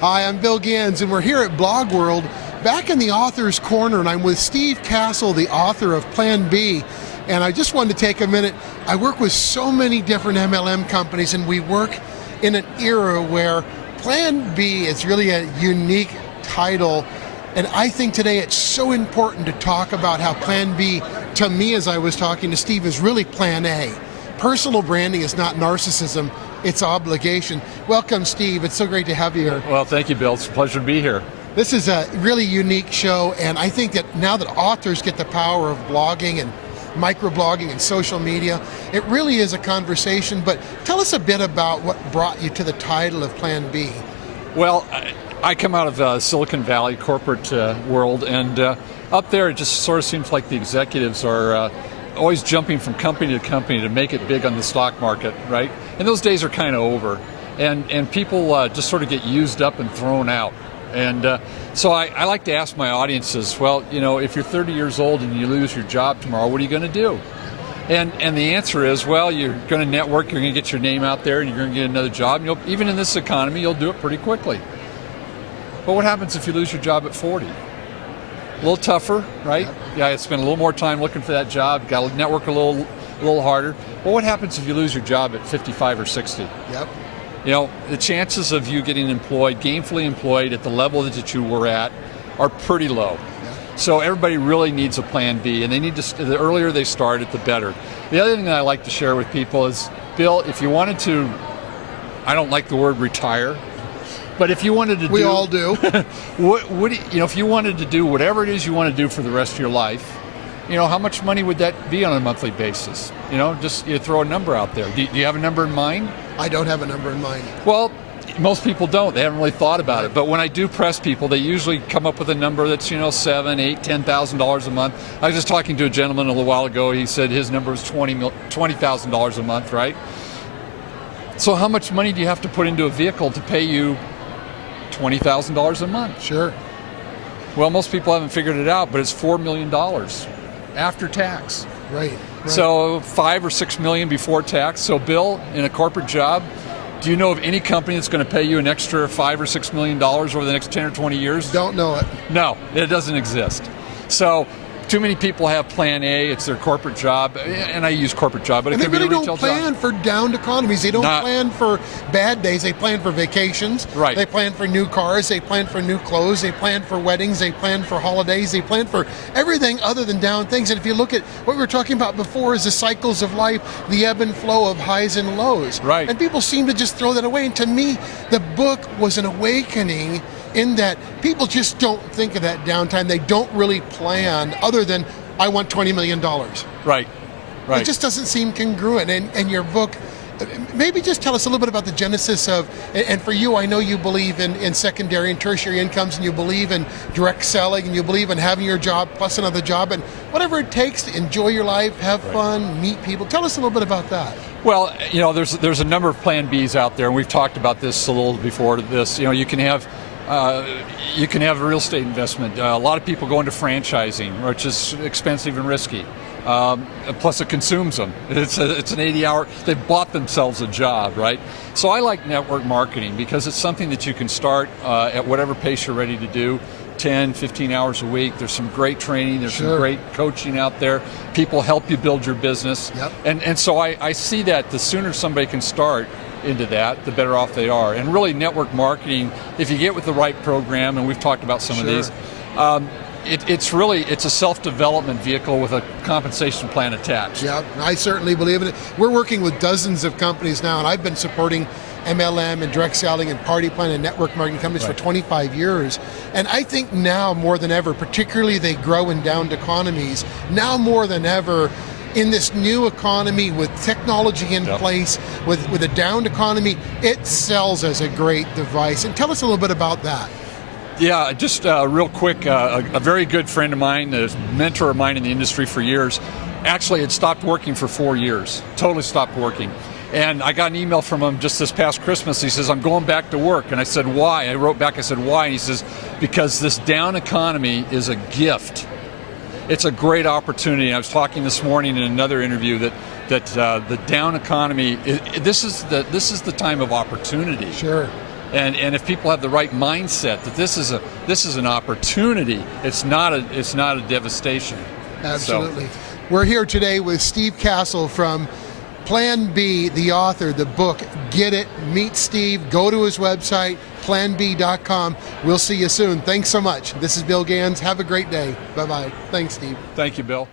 Hi, I'm Bill Ganz, and we're here at Blog World, back in the Author's Corner, and I'm with Steve Castle, the author of Plan B. And I just wanted to take a minute. I work with so many different MLM companies, and we work in an era where Plan B is really a unique title. And I think today it's so important to talk about how Plan B, to me as I was talking to Steve, is really Plan A. Personal branding is not narcissism, it's obligation. Welcome, Steve. It's so great to have you here. Well, thank you, Bill. It's a pleasure to be here. This is a really unique show, and I think that now that authors get the power of blogging and microblogging and social media, it really is a conversation. But tell us a bit about what brought you to the title of Plan B. Well, I come out of Silicon Valley corporate world, and up there it just sort of seems like the executives are always jumping from company to company to make it big on the stock market, right? And those days are kind of over, and people just sort of get used up and thrown out. And so I like to ask my audiences, well, you know, if you're 30 years old and you lose your job tomorrow, what are you going to do? And the answer is, well, you're going to network, you're going to get your name out there, and you're going to get another job. And even in this economy, you'll do it pretty quickly. But what happens if you lose your job at 40? A little tougher, right? Yeah, you spend a little more time looking for that job. You got to network a little harder. But what happens if you lose your job at 55 or 60? Yep. You know, the chances of you getting employed, gainfully employed at the level that you were at, are pretty low. Yeah. So everybody really needs a plan B, and they need to. The earlier they start it, the better. The other thing that I like to share with people is, Bill, if you wanted to, I don't like the word retire, but if you wanted to we all do. If you wanted to do whatever it is you want to do for the rest of your life, you know, how much money would that be on a monthly basis? You know, just you throw a number out there. Do you have a number in mind? I don't have a number in mind. Well, most people don't. They haven't really thought about it. But when I do press people, they usually come up with a number that's, you know, $7,000, $8,000, $10,000 a month. I was just talking to a gentleman a little while ago. He said his number was $20,000 a month, right? So how much money do you have to put into a vehicle to pay you $20,000 a month? Sure. Well, most people haven't figured it out, but it's $4 million after tax. Right. So $5 or $6 million before tax. So Bill, in a corporate job, do you know of any company that's going to pay you an extra $5 or $6 million over the next 10 or 20 years? Don't know it. No, it doesn't exist. So too many people have Plan A. It's their corporate job, and I use corporate job, but it could be a retail job. They really don't plan for downed economies. They don't plan for bad days. They plan for vacations. Right. They plan for new cars. They plan for new clothes. They plan for weddings. They plan for holidays. They plan for everything other than down things. And if you look at what we were talking about before, is the cycles of life, the ebb and flow of highs and lows. Right. And people seem to just throw that away. And to me, the book was an awakening in that people just don't think of that downtime. They don't really plan other than, I want $20 million. Right. It just doesn't seem congruent. And your book, maybe just tell us a little bit about the genesis of, and for you, I know you believe in secondary and tertiary incomes, and you believe in direct selling, and you believe in having your job plus another job, and whatever it takes to enjoy your life, have fun, meet people. Tell us a little bit about that. Well, you know, there's a number of Plan Bs out there, and we've talked about this a little before this. You know, you can have a real estate investment. A lot of people go into franchising, which is expensive and risky. Plus it consumes them. It's an 80-hour, they've bought themselves a job, right? So I like network marketing because it's something that you can start at whatever pace you're ready to do, 10, 15 hours a week. There's some great training, there's some great coaching out there. People help you build your business. Yep. And so I see that the sooner somebody can start into that, the better off they are. And really network marketing, if you get with the right program, and we've talked about some of these, it's a self-development vehicle with a compensation plan attached. Yeah, I certainly believe in it. We're working with dozens of companies now, and I've been supporting MLM and direct selling and party plan and network marketing companies for 25 years. And I think now more than ever, particularly they grow in downed economies, now more than ever, in this new economy with technology in place, with a downed economy, it sells as a great device. And tell us a little bit about that. Yeah, just real quick, a very good friend of mine, a mentor of mine in the industry for years, actually had stopped working for 4 years, totally stopped working. And I got an email from him just this past Christmas. He says, I'm going back to work. And I said, why? I wrote back, I said, why? And he says, because this down economy is a gift. It's a great opportunity. I was talking this morning in another interview that the down economy, this is the time of opportunity. Sure. And if people have the right mindset that this is an opportunity, it's not a devastation. Absolutely. We're here today with Steve Castle from Plan B, the author, the book. Get it, meet Steve, go to his website, planb.com. We'll see you soon. Thanks so much. This is Bill Ganz. Have a great day. Bye-bye. Thanks, Steve. Thank you, Bill.